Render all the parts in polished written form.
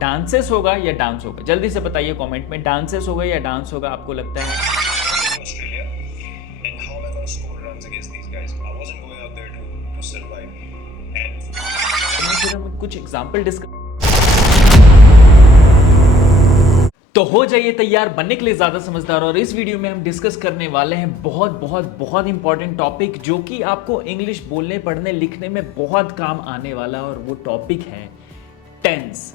Dances होगा या dance होगा? जल्दी से बताइए कमेंट में, डांसेस होगा या डांस होगा आपको लगता है? Australia, and how am I going to score runs against these guys? I wasn't going out there to survive. And फिर हम कुछ एग्जाम्पल डिस्कस। तो हो जाइए तैयार बनने के लिए ज्यादा समझदार, और इस वीडियो में हम डिस्कस करने वाले हैं बहुत बहुत बहुत इंपॉर्टेंट टॉपिक, जो कि आपको इंग्लिश बोलने पढ़ने लिखने में बहुत काम आने वाला, और वो टॉपिक है टेंस।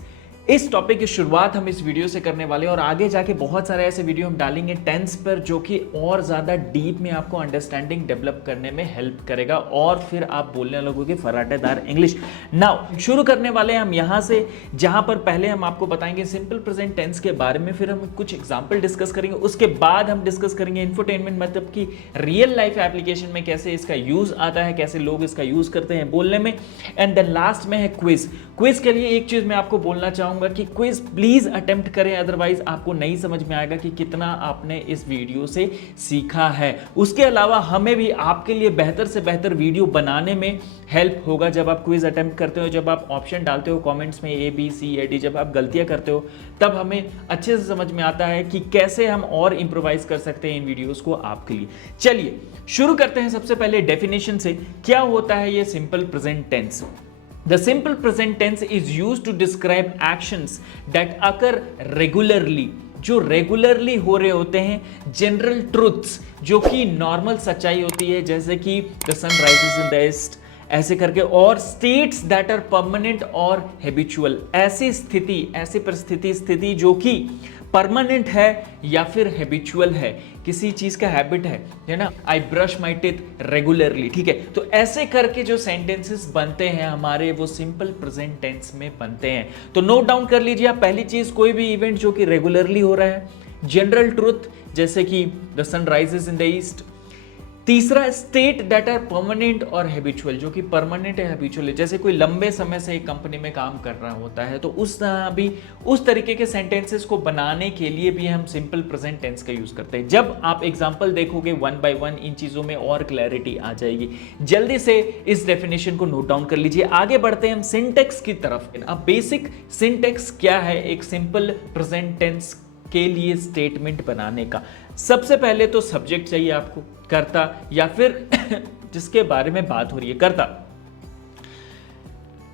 इस टॉपिक की शुरुआत हम इस वीडियो से करने वाले हैं, और आगे जाके बहुत सारे ऐसे वीडियो हम डालेंगे टेंस पर, जो कि और ज़्यादा डीप में आपको अंडरस्टैंडिंग डेवलप करने में हेल्प करेगा, और फिर आप बोलने लगोगे फराटेदार इंग्लिश। नाउ शुरू करने वाले हैं हम यहाँ से, जहाँ पर पहले हम आपको बताएंगे सिंपल प्रेजेंट टेंस के बारे में, फिर हम कुछ एग्जाम्पल डिस्कस करेंगे, उसके बाद हम डिस्कस करेंगे इंफोटेनमेंट, मतलब कि रियल लाइफ एप्लीकेशन में कैसे इसका यूज़ आता है, कैसे लोग इसका यूज़ करते हैं बोलने में, एंड देन लास्ट में है क्विज। क्विज के लिए एक चीज़ मैं आपको बोलना चाहूँगा कि क्विज प्लीज अटेम्प्ट करें, अदरवाइज आपको नहीं समझ में आएगा कि कितना आपने इस वीडियो से सीखा है। उसके अलावा हमें भी आपके लिए बेहतर से बेहतर वीडियो बनाने में हेल्प होगा जब आप क्विज अटेम्प्ट करते हो, जब आप ऑप्शन डालते हो कमेंट्स में ABCD, जब आप गलतियां करते हो तब हमें अच्छे से समझ में आता है कि कैसे हम और इंप्रोवाइज कर सकते हैं इन वीडियोस को आपके लिए। चलिए शुरू करते हैं सबसे पहले डेफिनेशन से। क्या होता है ये simple present tense? The simple present tense is used to describe actions that occur regularly, जो रेगुलरली हो रहे होते हैं, जनरल ट्रुथ्स, जो कि नॉर्मल सच्चाई होती है, जैसे कि the sun rises in the east, ऐसे करके, और स्टेट्स दैट आर परमानेंट और हैबिचुअल, ऐसी स्थिति, ऐसी स्थिति जो कि परमानेंट है या फिर हैबिचुअल है, किसी चीज का हैबिट है ना। I brush my teeth regularly, ठीक है। तो ऐसे करके जो सेंटेंसेस बनते हैं हमारे, वो सिंपल प्रेजेंट टेंस में बनते हैं। तो नोट डाउन कर लीजिए आप, पहली चीज, कोई भी इवेंट जो कि रेगुलरली हो रहा है, जनरल ट्रुथ जैसे कि the sun rises in the east. तीसरा, स्टेट दैट आर परमानेंट और हैबिचुअल, जो कि परमानेंट है, हैबिचुअल है, जैसे कोई लंबे समय से एक कंपनी में काम कर रहा होता है, तो उस तरह भी उस तरीके के सेंटेंसेस को बनाने के लिए भी हम सिंपल प्रेजेंट टेंस का यूज करते हैं। जब आप एग्जांपल देखोगे वन बाय वन, इन चीजों में और क्लैरिटी आ जाएगी। जल्दी से इस डेफिनेशन को नोट डाउन कर लीजिए। आगे बढ़ते हैं हम सिंटेक्स की तरफ। अब बेसिक सिंटेक्स क्या है एक सिंपल प्रेजेंट टेंस के लिए स्टेटमेंट बनाने का? सबसे पहले तो सब्जेक्ट चाहिए आपको, कर्ता, या फिर जिसके बारे में बात हो रही है, कर्ता।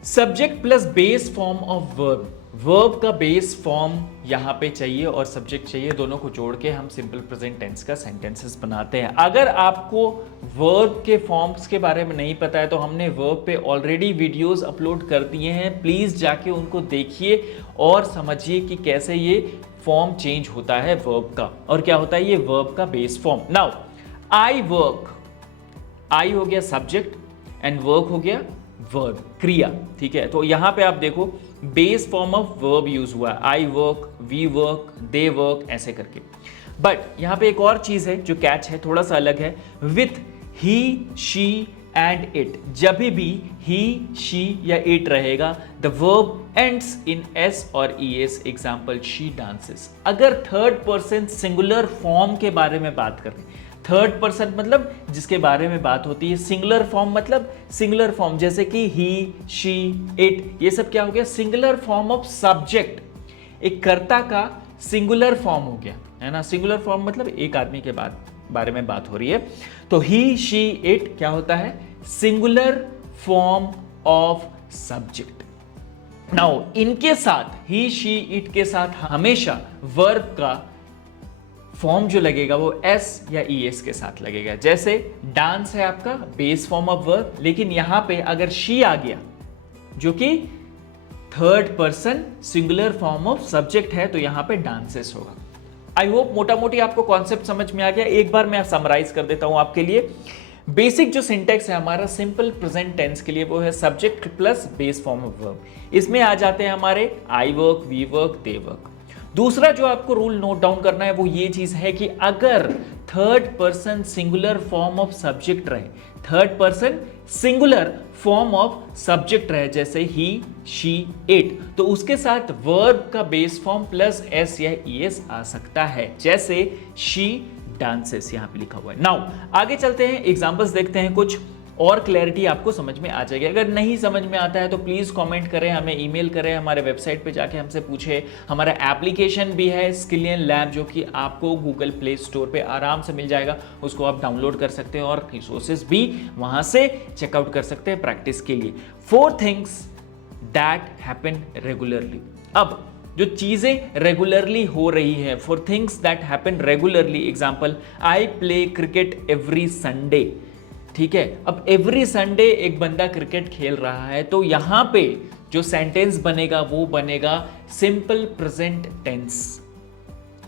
Subject plus base form of verb, verb का बेस फॉर्म यहां पे चाहिए और सब्जेक्ट चाहिए, दोनों को जोड़ के हम सिंपल प्रेजेंट टेंस का सेंटेंसेस बनाते हैं। अगर आपको वर्ब के फॉर्म्स के बारे में नहीं पता है, तो हमने वर्ब पे ऑलरेडी वीडियोस अपलोड कर दिए हैं, प्लीज जाके उनको देखिए और समझिए कि कैसे ये फॉर्म चेंज होता है वर्ब का, और क्या होता है ये वर्ब का base form. Now I work, I हो गया सब्जेक्ट एंड वर्क हो गया वर्ब, क्रिया, ठीक है। तो यहां पे आप देखो base form of verb use हुआ है, I work, we work, they work, ऐसे करके। बट यहां पे एक और चीज है जो कैच है, थोड़ा सा अलग है, with he, she and it. जब भी ही, शी या इट रहेगा, the verb ends in S और ईएस। Example, she dances. अगर थर्ड पर्सन सिंगुलर फॉर्म के बारे में बात करें, थर्ड पर्सन मतलब जिसके बारे में बात होती है, सिंगुलर फॉर्म मतलब सिंगुलर फॉर्म, जैसे कि ही, शी, इट, ये सब क्या हो गया? Singular form of subject. एक कर्ता का सिंगुलर फॉर्म हो गया, है ना। सिंगुलर फॉर्म मतलब एक आदमी के बारे में बात हो रही है, तो ही, शी, इट क्या होता है? Singular form of subject. Now इनके साथ, ही, शी, इट के साथ हमेशा वर्ब का फॉर्म जो लगेगा वो एस या ईएस के साथ लगेगा। जैसे डांस है आपका बेस फॉर्म ऑफ वर्ब, लेकिन यहां पे अगर शी आ गया जो कि third person singular form of subject है, तो यहां पे डांसेस होगा। आई होप मोटा मोटी आपको कॉन्सेप्ट समझ में आ गया। एक बार मैं समराइज कर देता हूं आपके लिए। बेसिक जो सिंटेक्स है हमारा सिंपल प्रेजेंट टेंस के लिए, वो है subject plus base form of verb. इसमें आ जाते हैं हमारे I work, we work, they work. दूसरा जो आपको रूल नोट डाउन करना है वो ये चीज है कि अगर third person singular form of subject रहे, third person singular form of subject रहे, जैसे ही, शी, इट, तो उसके साथ वर्ब का बेस फॉर्म प्लस एस या ईएस आ सकता है, जैसे शी डांसेस यहां पे लिखा हुआ है। नाउ आगे चलते हैं, एग्जांपल्स देखते हैं कुछ, और क्लैरिटी आपको समझ में आ जाएगी। अगर नहीं समझ में आता है तो प्लीज़ कमेंट करें, हमें ईमेल करें, हमारे वेबसाइट पे जाके हमसे पूछे। हमारा एप्लीकेशन भी है स्किलियन लैब, जो कि आपको गूगल प्ले स्टोर पे आराम से मिल जाएगा, उसको आप डाउनलोड कर सकते हैं और रिसोर्सेज भी वहाँ से चेकआउट कर सकते हैं प्रैक्टिस के लिए। 4 थिंग्स दैट हैपन रेगुलरली। अब जो चीज़ें रेगुलरली हो रही है, 4 things that happen regularly, example I play cricket every Sunday. ठीक है, अब एवरी संडे एक बंदा क्रिकेट खेल रहा है, तो यहां पे जो सेंटेंस बनेगा वो बनेगा सिंपल प्रेजेंट टेंस।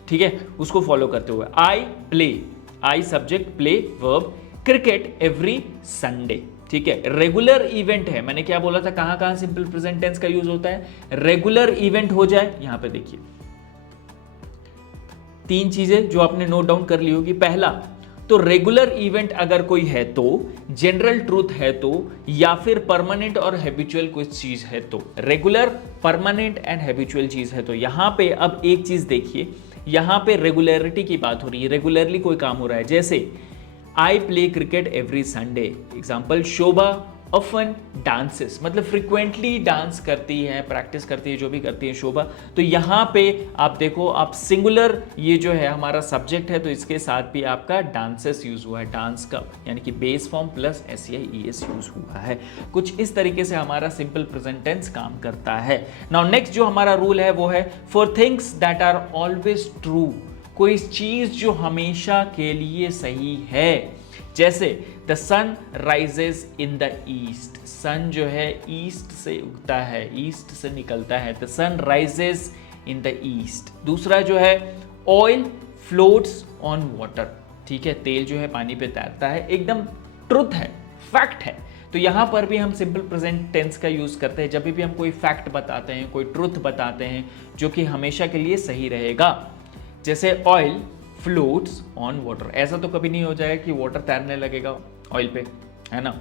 ठीक है, उसको फॉलो करते हुए I play, I subject, play verb, cricket every Sunday. ठीक है, रेगुलर इवेंट है, मैंने क्या बोला था, कहां कहां सिंपल प्रेजेंट टेंस का यूज होता है, रेगुलर इवेंट हो जाए। यहां पे देखिए 3 चीजें जो आपने नोट डाउन कर ली होगी। पहला तो रेगुलर इवेंट अगर कोई है तो, जनरल ट्रूथ है तो, या फिर परमानेंट और हैबिचुअल कोई चीज है तो। रेगुलर, परमानेंट एंड हैबिचुअल चीज है तो। यहां पे अब एक चीज देखिए, यहां पे रेगुलरिटी की बात हो रही है, रेगुलरली कोई काम हो रहा है। जैसे I play cricket every Sunday, example Shobha often dances, मतलब फ्रिक्वेंटली डांस करती है, प्रैक्टिस करती है, जो भी करती है शोभा। तो यहाँ पे आप देखो, आप सिंगुलर, ये जो है हमारा सब्जेक्ट है, तो इसके साथ भी आपका डांसेस यूज हुआ है, डांस का, यानी कि base form plus SEIES use हुआ है। कुछ इस तरीके से हमारा सिंपल प्रेजेंट टेंस काम करता है। नाउ नेक्स्ट जो हमारा रूल है वो है for things that are always true, कोई चीज जो हमेशा के लिए सही है। जैसे the sun rises in the east, sun जो है ईस्ट से उगता है, ईस्ट से निकलता है, the sun rises in the east. दूसरा जो है ऑयल फ्लोट्स ऑन वाटर, ठीक है, तेल जो है पानी पे तैरता है, एकदम ट्रुथ है, फैक्ट है। तो यहां पर भी हम सिंपल प्रेजेंट टेंस का यूज करते हैं जब भी हम कोई फैक्ट बताते हैं, कोई ट्रुथ बताते हैं जो कि हमेशा के लिए सही रहेगा। जैसे ऑयल फ्लोट्स ऑन वाटर, ऐसा तो कभी नहीं हो जाएगा कि वाटर तैरने लगेगा ऑयल पे, है ना।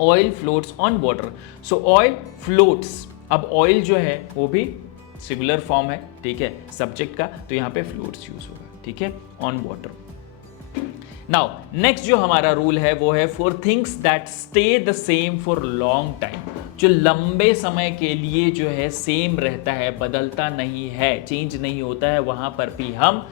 Oil floats on water, so oil floats. अब ऑयल जो है वो भी सिंगुलर फॉर्म है, ठीक है, सब्जेक्ट का, तो यहाँ पे फ्लोट्स यूज होगा, ठीक है, ऑन वाटर। नाउ नेक्स्ट जो हमारा रूल है वो है for things that stay the same for long time, जो लंबे समय के लिए जो है सेम रहता है, बदलता नहीं है, चेंज नहीं होता है, वहां पर भी हम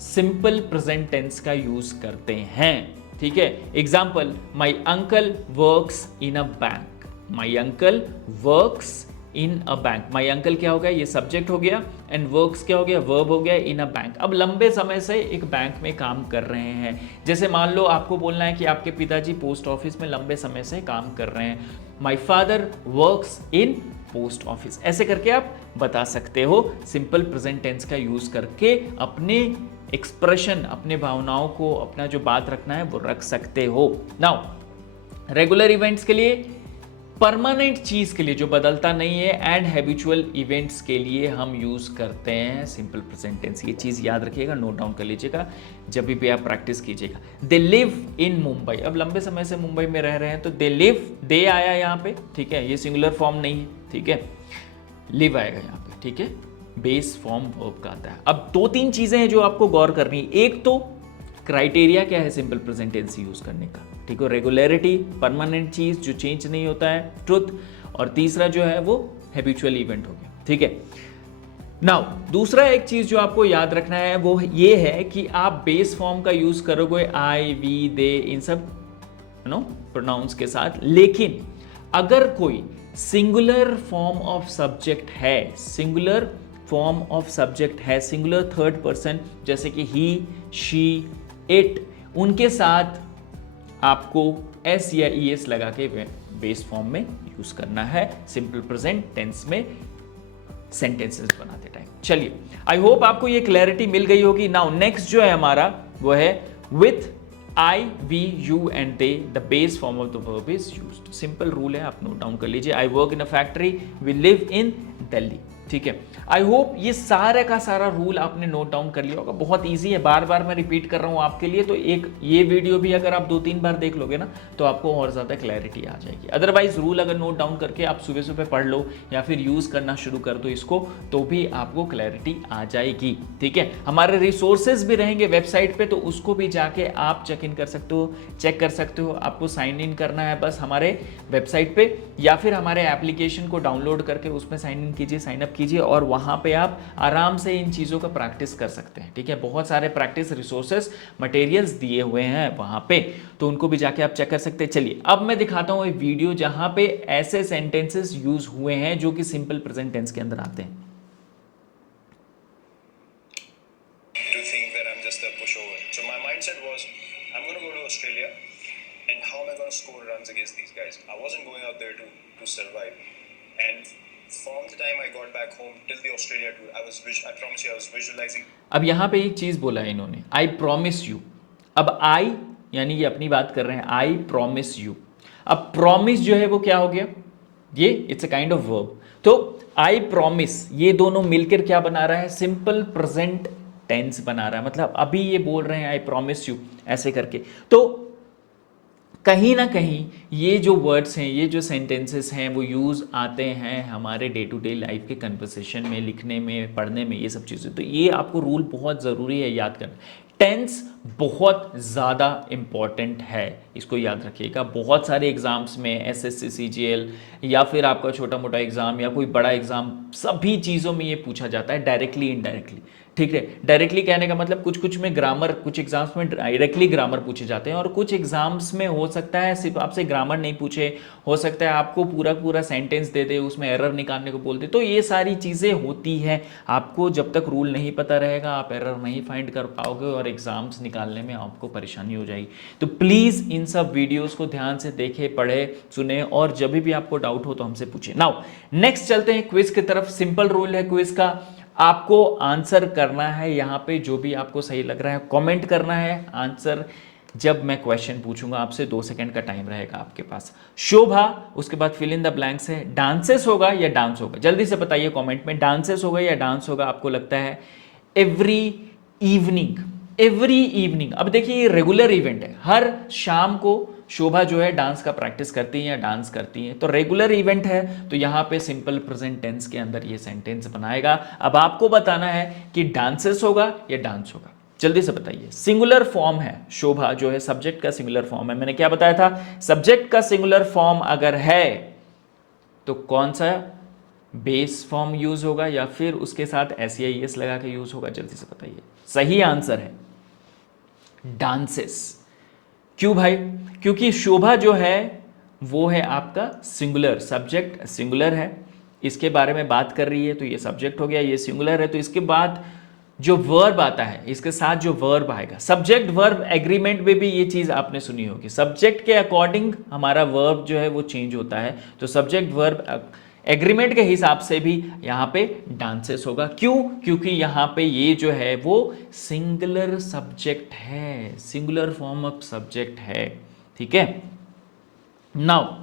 सिंपल प्रेजेंट टेंस का यूज करते हैं। ठीक है, example my uncle works in a bank, my uncle works in a bank. My uncle क्या हो गया, ये सब्जेक्ट हो गया, एंड वर्क्स क्या हो गया, वर्ब हो गया, इन अ बैंक। अब लंबे समय से एक बैंक में काम कर रहे हैं। जैसे मान लो आपको बोलना है कि आपके पिताजी पोस्ट ऑफिस में लंबे समय से काम कर रहे हैं, my father works in post office, ऐसे करके आप बता सकते हो। सिंपल प्रेजेंट टेंस का यूज करके अपने एक्सप्रेशन, अपने भावनाओं को, अपना जो बात रखना है वो रख सकते हो। नाउ रेगुलर इवेंट्स के लिए, परमानेंट चीज के लिए जो बदलता नहीं है, एंड हैबिचुअल इवेंट्स के लिए हम यूज करते हैं सिंपल प्रेजेंट टेंस। ये चीज याद रखिएगा, नोट डाउन कर लीजिएगा जब भी आप प्रैक्टिस कीजिएगा। दे लिव इन मुंबई, अब लंबे समय से मुंबई में रह रहे हैं, तो दे लिव, दे आया यहाँ पे, ठीक है, ये सिंगुलर फॉर्म नहीं है, ठीक है, लिव आएगा यहाँ पे, ठीक है, बेस फॉर्म वर्ब का आता है। अब 2-3 चीजें हैं जो आपको गौर करनी है। एक तो क्राइटेरिया क्या है सिंपल प्रेजेंट टेंस यूज करने का, ठीक है, रेगुलरिटी, परमानेंट चीज जो चेंज नहीं होता है, ट्रुथ, और तीसरा जो है वो हैबिचुअल इवेंट हो गया, ठीक है। नाउ दूसरा एक चीज जो आपको याद रखना है वो ये है कि आप बेस फॉर्म का यूज करोगे आई, वी, दे, इन सब प्रोनाउंस के साथ, लेकिन अगर कोई सिंगुलर फॉर्म ऑफ सब्जेक्ट है, सिंगुलर फॉर्म ऑफ सब्जेक्ट है, सिंगुलर थर्ड पर्सन, जैसे कि ही, शी, इट, उनके साथ आपको S या ES लगा के बेस फॉर्म में यूज करना है सिंपल प्रेजेंट टेंस में सेंटेंसेस बनाते टाइम। चलिए, आई होप आपको ये क्लैरिटी मिल गई होगी। नाउ नेक्स्ट जो है हमारा वो है with I, we, you and they, the base form of the verb is used. Simple rule है, आप नोट डाउन कर लीजिए। I work in a factory, we live in Delhi. ठीक है। आई होप ये सारा का सारा रूल आपने नोट डाउन कर लिया होगा। बहुत इजी है, बार बार मैं रिपीट कर रहा हूँ आपके लिए, तो एक ये वीडियो भी अगर आप 2-3 बार देख लोगे ना तो आपको और ज़्यादा क्लैरिटी आ जाएगी। अदरवाइज रूल अगर नोट डाउन करके आप सुबह सुबह पढ़ लो या फिर यूज़ करना शुरू कर दो इसको, तो भी आपको क्लैरिटी आ जाएगी। ठीक है, हमारे रिसोर्सेज भी रहेंगे वेबसाइट पे, तो उसको भी जाके आप चेक इन कर सकते हो, चेक कर सकते हो। आपको साइन इन करना है बस हमारे वेबसाइट पे, या फिर हमारे एप्लीकेशन को डाउनलोड करके उसमें साइन इन कीजिए, साइन अप कीजिए, और वहाँ पे आप आराम से इन चीज़ों का प्रैक्टिस कर सकते हैं। ठीक है, बहुत सारे प्रैक्टिस रिसोर्सेस मटेरियल्स दिए हुए हैं वहाँ पे, तो उनको भी जाके आप चेक कर सकते हैं। चलिए अब मैं दिखाता हूँ एक वीडियो जहाँ पे ऐसे सेंटेंसेस यूज हुए हैं जो कि सिंपल प्रेजेंट टेंस के अंदर आते हैं। to think that I'm just a pushover. So my mindset was, I'm going to go to Australia, and how am I going to score runs against these guys? I wasn't going out there to survive. And from the time I got back home till the Australia tour, I promise you, I was visualizing. अब यहाँ पे एक चीज बोला है इन्होंने, I promise you. अब आई यानी ये अपनी बात कर रहे हैं, आई प्रॉमिस यू। अब प्रॉमिस जो है वो क्या हो गया, ये it's a kind of verb. तो आई प्रॉमिस ये दोनों मिलकर क्या बना रहा है, सिंपल प्रेजेंट टेंस बना रहा है। मतलब अभी ये बोल रहे हैं आई प्रॉमिस यू ऐसे करके। तो कहीं ना कहीं ये जो वर्ड्स हैं, ये जो सेंटेंसेस हैं, वो यूज़ आते हैं हमारे डे टू डे लाइफ के कन्वर्सेशन में, लिखने में, पढ़ने में, ये सब चीज़ें। तो ये आपको रूल बहुत ज़रूरी है याद करना। टेंस बहुत ज़्यादा इम्पॉर्टेंट है, इसको याद रखिएगा। बहुत सारे एग्ज़ाम्स में एसएससी सीजीएल या फिर आपका छोटा मोटा एग्ज़ाम या कोई बड़ा एग्ज़ाम, सभी चीज़ों में ये पूछा जाता है, डायरेक्टली इनडायरेक्टली। ठीक है, डायरेक्टली कहने का मतलब कुछ कुछ में ग्रामर, कुछ एग्जाम्स में डायरेक्टली ग्रामर पूछे जाते हैं, और कुछ एग्जाम्स में हो सकता है सिर्फ आपसे ग्रामर नहीं पूछे, हो सकता है आपको पूरा पूरा सेंटेंस दे दे, उसमें एरर निकालने को बोलते। तो ये सारी चीज़ें होती हैं। आपको जब तक रूल नहीं पता रहेगा आप एरर नहीं फाइंड कर पाओगे और एग्जाम्स निकालने में आपको परेशानी हो जाएगी। तो प्लीज़ इन सब वीडियोज़ को ध्यान से देखें, पढ़े, सुने, और जब भी आपको डाउट हो तो हमसे पूछिए। नाउ नेक्स्ट चलते हैं क्विज की तरफ। सिंपल रूल है क्विज का, आपको आंसर करना है यहाँ पे जो भी आपको सही लग रहा है, कमेंट करना है आंसर। जब मैं क्वेश्चन पूछूंगा आपसे 2 सेकंड का टाइम रहेगा आपके पास। शोभा, उसके बाद फिल इन द ब्लैंक्स है। डांसेस होगा या डांस होगा, जल्दी से बताइए कमेंट में, डांसेस होगा या डांस होगा आपको लगता है। Every evening, every evening. अब देखिए ये रेगुलर इवेंट है, हर शाम को शोभा जो है डांस का प्रैक्टिस करती है या डांस करती है, तो रेगुलर इवेंट है, तो यहाँ पे सिंपल प्रेजेंट टेंस के अंदर ये सेंटेंस बनाएगा। अब आपको बताना है कि डांसेस होगा या डांस होगा, जल्दी से बताइए। सिंगुलर फॉर्म है, शोभा जो है सब्जेक्ट का सिंगुलर फॉर्म है। मैंने क्या बताया था, सब्जेक्ट का सिंगुलर फॉर्म अगर है तो कौन सा बेस फॉर्म यूज होगा या फिर उसके साथ एस लगा के यूज होगा, जल्दी से बताइए। सही आंसर है डांसेस। क्यों भाई, क्योंकि शोभा जो है वो है आपका सिंगुलर, सब्जेक्ट सिंगुलर है, इसके बारे में बात कर रही है, तो ये सब्जेक्ट हो गया, ये सिंगुलर है। तो इसके बाद जो वर्ब आता है, इसके साथ जो वर्ब आएगा, सब्जेक्ट वर्ब एग्रीमेंट में भी ये चीज़ आपने सुनी होगी, सब्जेक्ट के अकॉर्डिंग हमारा वर्ब जो है वो चेंज होता है। तो सब्जेक्ट वर्ब एग्रीमेंट के हिसाब से भी यहाँ पे डांसेस होगा। क्यों, क्योंकि यहाँ पे ये जो है वो सिंगुलर सब्जेक्ट है, सिंगुलर फॉर्म ऑफ सब्जेक्ट है। ठीक है, नाउ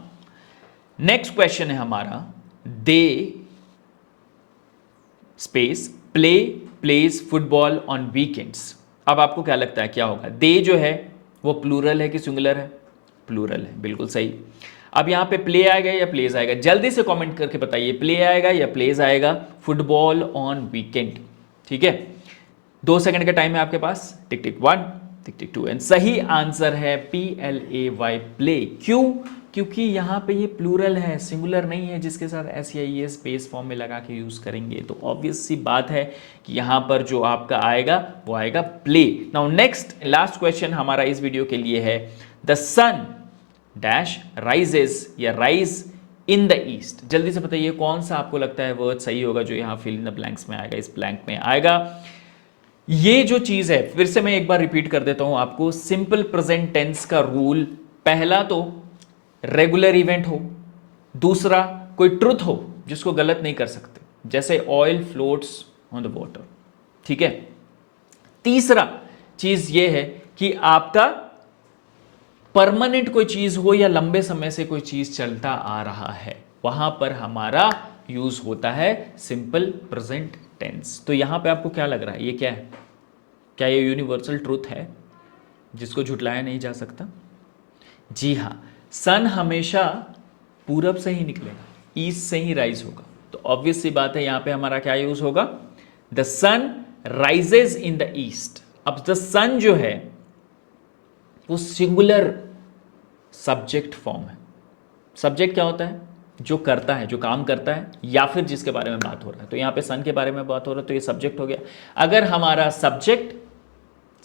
नेक्स्ट क्वेश्चन है हमारा, they space play plays football on weekends. अब आपको क्या लगता है क्या होगा, दे जो है वो प्लूरल है कि सिंगुलर है, प्लूरल है, बिल्कुल सही। अब यहाँ पे प्ले आएगा या प्लेज आएगा, जल्दी से कमेंट करके बताइए, प्ले आएगा या प्लेज आएगा, फुटबॉल ऑन वीकेंड। ठीक है, 2 सेकंड का टाइम है आपके पास, टिक टिक 1, टिक टिक 2, एंड सही आंसर है PLAY, प्ले। क्यों, क्योंकि यहाँ पे ये प्लूरल है, सिंगुलर नहीं है, जिसके साथ SEIS बेस फॉर्म में लगा के यूज करेंगे। तो ऑब्वियस सी बात है कि यहाँ पर जो आपका आएगा वो आएगा play. Now next last question हमारा इस वीडियो के लिए है, द सन डैश राइजेस या राइज इन द ईस्ट। जल्दी से बताइए कौन सा आपको लगता है वर्ड सही होगा जो यहाँ फिल इन द ब्लैंक्स में आएगा, इस ब्लैंक में आएगा। ये जो चीज है, फिर से मैं एक बार रिपीट कर देता हूं आपको, सिंपल प्रेजेंट टेंस का रूल, पहला तो रेगुलर इवेंट हो, दूसरा कोई ट्रुथ हो जिसको गलत नहीं कर सकते, जैसे oil floats on the water. ठीक है, तीसरा चीज ये है कि आपका परमानेंट कोई चीज हो या लंबे समय से कोई चीज चलता आ रहा है, वहां पर हमारा यूज होता है सिंपल प्रेजेंट टेंस। तो यहां पे आपको क्या लग रहा है, ये क्या है? क्या ये यूनिवर्सल ट्रूथ है जिसको झुटलाया नहीं जा सकता? जी हाँ, सन हमेशा पूरब से ही निकलेगा, ईस्ट से ही राइज होगा। तो ऑब्वियस सी बात है, यहां पे हमारा क्या यूज होगा? The sun rises in the east. अब द सन जो है वो सिंगुलर सब्जेक्ट फॉर्म है। सब्जेक्ट क्या होता है? जो करता है, जो काम करता है, या फिर जिसके बारे में बात हो रहा है। तो यहां पे सन के बारे में बात हो रहा है, तो ये सब्जेक्ट हो गया। अगर हमारा सब्जेक्ट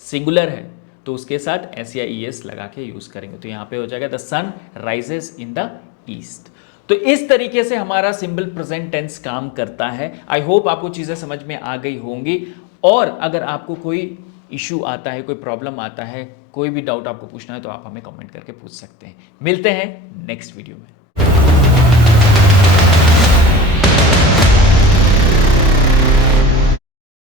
सिंगुलर है तो उसके साथ एस या ई एस लगा के यूज करेंगे। तो यहां पे हो जाएगा the sun rises in the east. तो इस तरीके से हमारा सिंपल प्रेजेंट टेंस काम करता है। आई होप आपको चीजें समझ में आ गई होंगी। और अगर आपको कोई इशू आता है, कोई प्रॉब्लम आता है, कोई भी डाउट आपको पूछना है, तो आप हमें कमेंट करके पूछ सकते हैं। मिलते हैं नेक्स्ट वीडियो में।